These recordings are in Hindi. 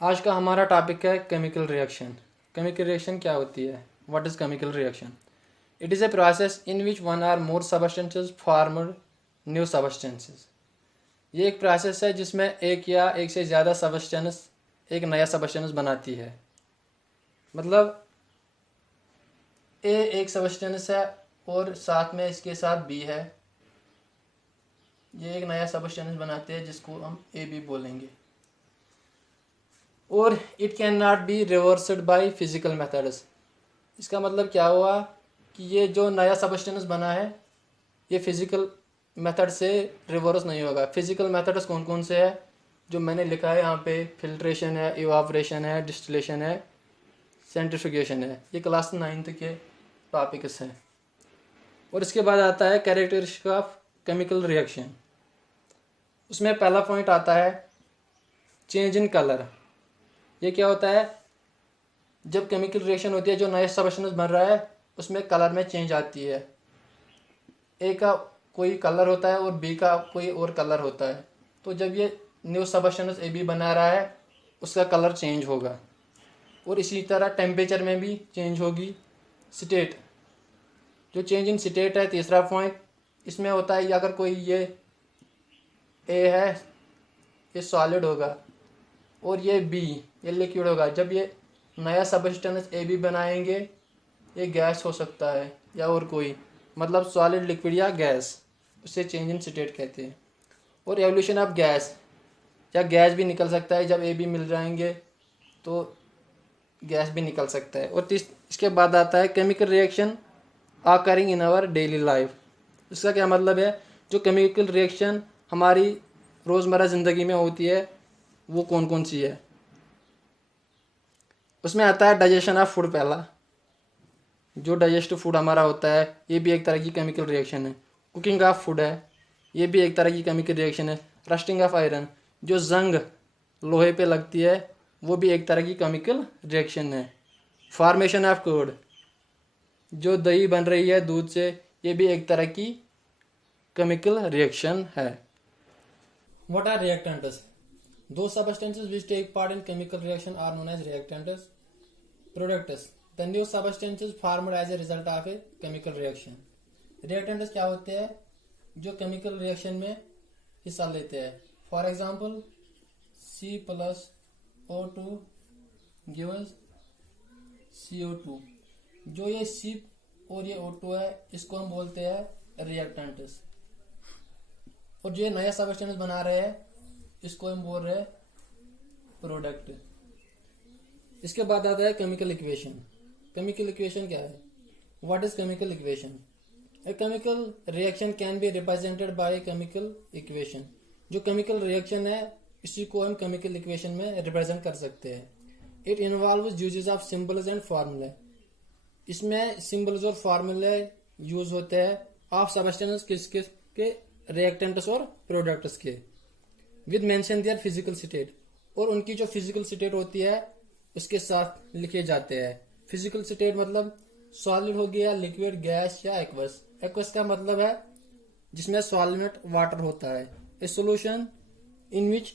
आज का हमारा टॉपिक है केमिकल रिएक्शन। केमिकल रिएक्शन क्या होती है? What is chemical reaction? It is a process in which one or more substances form new substances. ये एक प्रोसेस है जिसमें एक या एक से ज़्यादा सबस्टेंस एक नया सबस्टेंस बनाती है। मतलब ए एक सबस्टेंस है और साथ में इसके साथ बी है, ये एक नया सबस्टेंस बनाते हैं जिसको हम ए बी बोलेंगे। और it can not be reversed by physical methods. इसका मतलब क्या हुआ कि ये जो नया सबस्टेंस बना है ये फिजिकल मेथड से रिवर्स नहीं होगा। फिजिकल मेथड्स कौन कौन से है जो मैंने लिखा है यहाँ पे? फिल्ट्रेशन है, इवापोरेशन है, डिस्टिलेशन है, सेंट्रिफ्यूगेशन है। ये क्लास 9th के टॉपिक्स हैं। और इसके बाद आता है कैरेक्टरिस्टिक ऑफ केमिकल रिएक्शन। उसमें पहला पॉइंट आता है चेंज इन कलर। ये क्या होता है? जब केमिकल रिएक्शन होती है, जो नया सबस्टेंस बन रहा है उसमें कलर में चेंज आती है। ए का कोई कलर होता है और बी का कोई और कलर होता है। तो जब ये न्यू सबस्टेंस ए बी बना रहा है उसका कलर चेंज होगा। और इसी तरह टेम्परेचर में भी चेंज होगी। स्टेट, जो चेंज इन स्टेट है तीसरा पॉइंट, इसमें होता है अगर कोई ये ए है ये सॉलिड होगा और ये बी ये लिक्विड होगा। जब ये नया सबस्टेंस ए बी बनाएंगे ये गैस हो सकता है या और कोई, मतलब सॉलिड, लिक्विड या गैस, उसे चेंज इन स्टेट कहते हैं। और एवोल्यूशन ऑफ गैस, या गैस भी निकल सकता है। जब ए बी मिल जाएंगे तो गैस भी निकल सकता है। और इसके बाद आता है chemical reaction occurring in our daily life. इसका क्या मतलब है? जो केमिकल रिएक्शन हमारी रोज़मर्रा ज़िंदगी में होती है वो कौन कौन सी है? उसमें आता है डाइजेशन ऑफ फूड। पहला जो डाइजेस्टिव फूड हमारा होता है ये भी एक तरह की केमिकल रिएक्शन है। कुकिंग ऑफ फूड है, ये भी एक तरह की केमिकल रिएक्शन है। रस्टिंग ऑफ आयरन, जो जंग लोहे पे लगती है वो भी एक तरह की केमिकल रिएक्शन है। फॉर्मेशन ऑफ कर्ड, जो दही बन रही है दूध से, ये भी एक तरह की केमिकल रिएक्शन है। What are reactants? Those substances which take part in chemical reaction are known as reactants. Products, the new substances formed as a result of a chemical reaction. Reactants क्या होते हैं? जो chemical reaction में हिस्सा लेते हैं। For example, C plus O2 gives CO2। जो ये C और ये O2 है इसको हम बोलते हैं reactants। और जो ये नया सबस्टेंस बना रहे हैं इसको हम बोल रहे हैं प्रोडक्ट। इसके बाद आता है केमिकल इक्वेशन। केमिकल इक्वेशन क्या है? What is chemical equation? A chemical reaction can be represented by A chemical equation. जो केमिकल रिएक्शन है इसी को हम केमिकल इक्वेशन में रिप्रेजेंट कर सकते हैं। It involves uses of symbols and फार्मूले। इसमें सिंबल्स और फार्मूले यूज होते हैं ऑफ सबस्टेंस किसके के? रिएक्टेंट्स और प्रोडक्ट्स के। With mention their physical state, और उनकी जो फिजिकल स्टेट होती है उसके साथ लिखे जाते हैं। फिजिकल स्टेट मतलब सॉलिड हो गया, लिक्विड, गैस या एक्वस। एक्वस का मतलब है जिसमें सॉल्वेंट वाटर होता है। A solution in which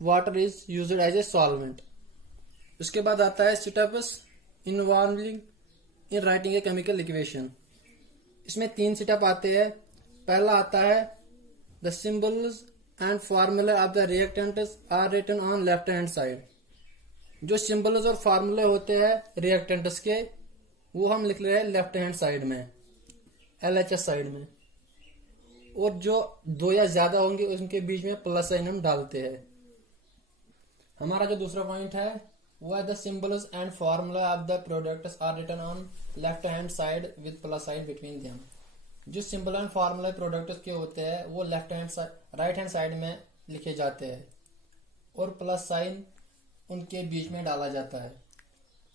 water is used as a solvent. उसके बाद आता है steps involving in writing a chemical equation. इसमें 3 स्टेप आते हैं। पहला आता है the symbols and formula of the reactants are written on left hand side। जो सिंबल्स और फार्मूले होते हैं रिएक्टेंट्स के वो हम लिख रहे हैं लेफ्ट हैंड साइड में, LHS साइड में। और जो 2 या ज्यादा होंगे उनके बीच में प्लस साइन हम डालते हैं। हमारा जो दूसरा पॉइंट है वो है the symbols and formula of the products are written on left hand side with plus sign between them. जो सिंबल एंड फार्मूला प्रोडक्ट्स के होते हैं वो left hand right hand side में लिखे जाते हैं और प्लस साइन उनके बीच में डाला जाता है।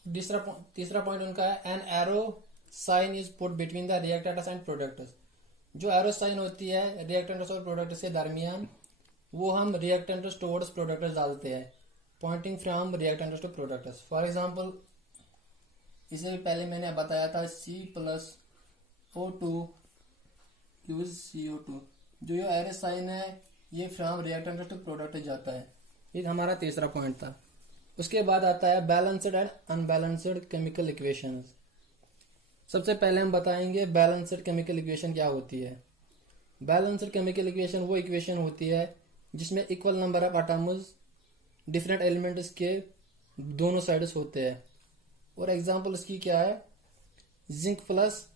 तीसरा पॉइंट उनका है an arrow sign is put between the reactants and products. जो एरो साइन होती है रिएक्टेंट्स और प्रोडक्ट्स के दरमियान वो हम रिएक्टेंट्स टुवर्ड्स प्रोडक्ट्स डालते हैं, pointing from reactants to products. For example इसे भी पहले मैंने बताया था C plus O2 use CO2। जो ये एरो साइन है ये फ्रॉम रिएक्टेंट टू प्रोडक्ट जाता है। ये हमारा तीसरा पॉइंट था। उसके बाद आता है balanced and unbalanced chemical equations. सबसे पहले हम बताएंगे बैलेंस्ड केमिकल इक्वेशन क्या होती है। बैलेंस्ड केमिकल इक्वेशन वो इक्वेशन होती है जिसमें equal number of atoms different elements के दोनों साइड्स होते हैं। और एग्जांपल इसकी क्या है, zinc plus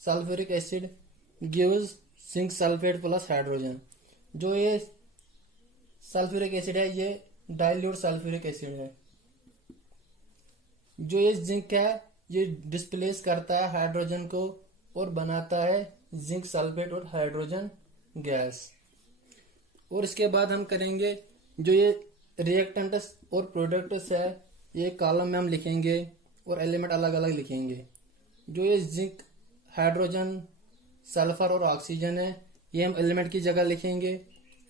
sulphuric acid gives zinc sulphate plus hydrogen. जो ये सल्फ्यूरिक एसिड है ये डाइल्यूट सल्फ्यूरिक एसिड है। जो ये जिंक है ये डिस्प्लेस करता है हाइड्रोजन को और बनाता है जिंक सल्फेट और हाइड्रोजन गैस। और इसके बाद हम करेंगे जो ये रिएक्टेंट्स और प्रोडक्ट्स है ये कॉलम में हम लिखेंगे और एलिमेंट अलग अलग लिखेंगे। जो ये जिंक हाइड्रोजन सल्फर और ऑक्सीजन है ये हम एलिमेंट की जगह लिखेंगे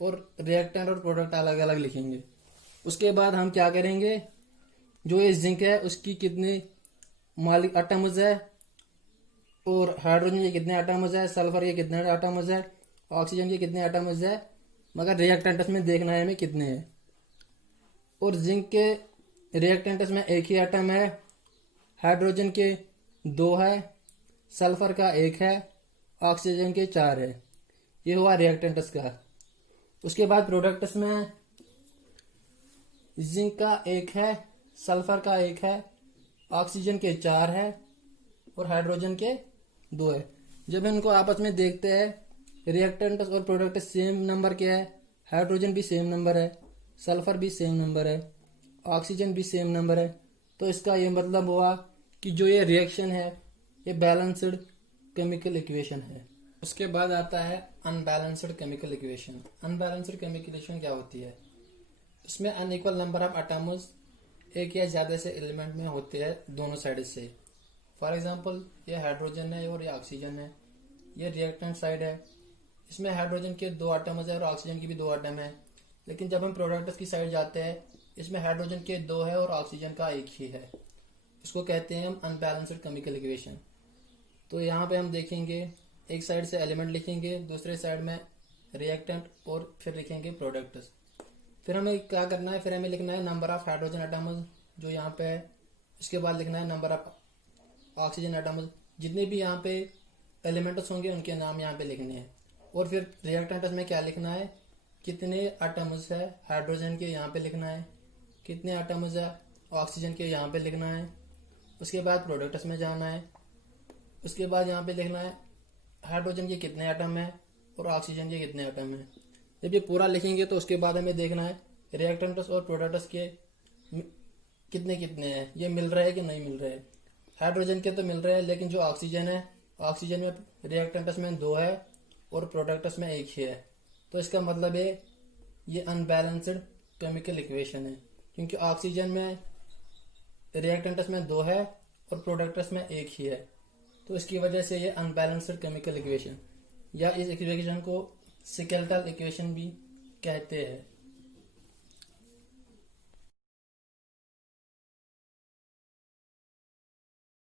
और रिएक्टेंट और प्रोडक्ट अलग अलग लिखेंगे। उसके बाद हम क्या करेंगे, जो ये जिंक है उसकी कितने मालिक एटम्स है और हाइड्रोजन के कितने एटम्स है, सल्फर के कितने एटम्स है, ऑक्सीजन के कितने एटम्स है, मगर रिएक्टेंट्स में देखना है हमें कितने हैं। और जिंक के रिएक्टेंट्स में एक ही एटम है, हाइड्रोजन के 2 है, सल्फर का 1 है, ऑक्सीजन के 4 है। ये हुआ रिएक्टेंट्स का। उसके बाद प्रोडक्ट्स में जिंक का 1 है, सल्फर का 1 है, ऑक्सीजन के 4 है और हाइड्रोजन के 2 है। जब इनको आपस में देखते हैं रिएक्टेंट्स और प्रोडक्ट सेम नंबर के है, हाइड्रोजन भी सेम नंबर है, सल्फर भी सेम नंबर है, ऑक्सीजन भी सेम नंबर है, तो इसका ये मतलब हुआ कि जो ये रिएक्शन है ये बैलेंस्ड केमिकल इक्वेशन है। उसके बाद आता है unbalanced chemical equation. Unbalanced chemical equation क्या होती है, इसमें अनइक्वल नंबर ऑफ एटम्स एक या ज्यादा से एलिमेंट में होते हैं दोनों साइड से। फॉर एग्जांपल ये हाइड्रोजन है और ये ऑक्सीजन है, ये रिएक्टेंट साइड है, इसमें हाइड्रोजन के 2 एटम्स है और ऑक्सीजन की भी 2 एटम है। लेकिन जब हम प्रोडक्ट्स की साइड जाते हैं इसमें हाइड्रोजन के 2 है और ऑक्सीजन का 1 ही है। इसको कहते हैं हम अनबैलेंस्ड केमिकल इक्वेशन। तो यहाँ पे हम देखेंगे एक साइड से एलिमेंट लिखेंगे, दूसरे साइड में रिएक्टेंट और फिर लिखेंगे प्रोडक्ट्स। फिर हमें क्या करना है, फिर हमें लिखना है नंबर ऑफ हाइड्रोजन एटम्स जो यहाँ पे है, इसके बाद लिखना है नंबर ऑफ ऑक्सीजन एटम्स। जितने भी यहाँ पे एलिमेंट्स होंगे उनके नाम यहाँ पे लिखने हैं। और फिर रिएक्टेंट्स में क्या लिखना है, कितने एटम्स है हाइड्रोजन के यहाँ पे लिखना है, कितने एटम्स है ऑक्सीजन के यहाँ पे लिखना है। उसके बाद प्रोडक्ट्स में जाना है, उसके बाद यहाँ पे लिखना है हाइड्रोजन के कितने एटम है और ऑक्सीजन के कितने एटम है। जब ये पूरा लिखेंगे तो उसके बाद हमें देखना है रिएक्टेंट्स और प्रोडक्ट्स के कितने कितने हैं, ये मिल रहा है कि नहीं मिल रहा है। हाइड्रोजन के तो मिल रहे हैं, लेकिन जो ऑक्सीजन है, ऑक्सीजन में रिएक्टेंट्स में 2 है और प्रोडक्ट्स में 1 ही है। तो इसका मतलब है ये अनबैलेंस्ड केमिकल इक्वेशन है, क्योंकि ऑक्सीजन में रिएक्टेंट्स में 2 है और प्रोडक्ट्स में 1 ही है। तो इसकी वजह से ये अनबैलेंस्ड केमिकल इक्वेशन या इस इक्वेशन को सिकेल्टल इक्वेशन भी कहते हैं।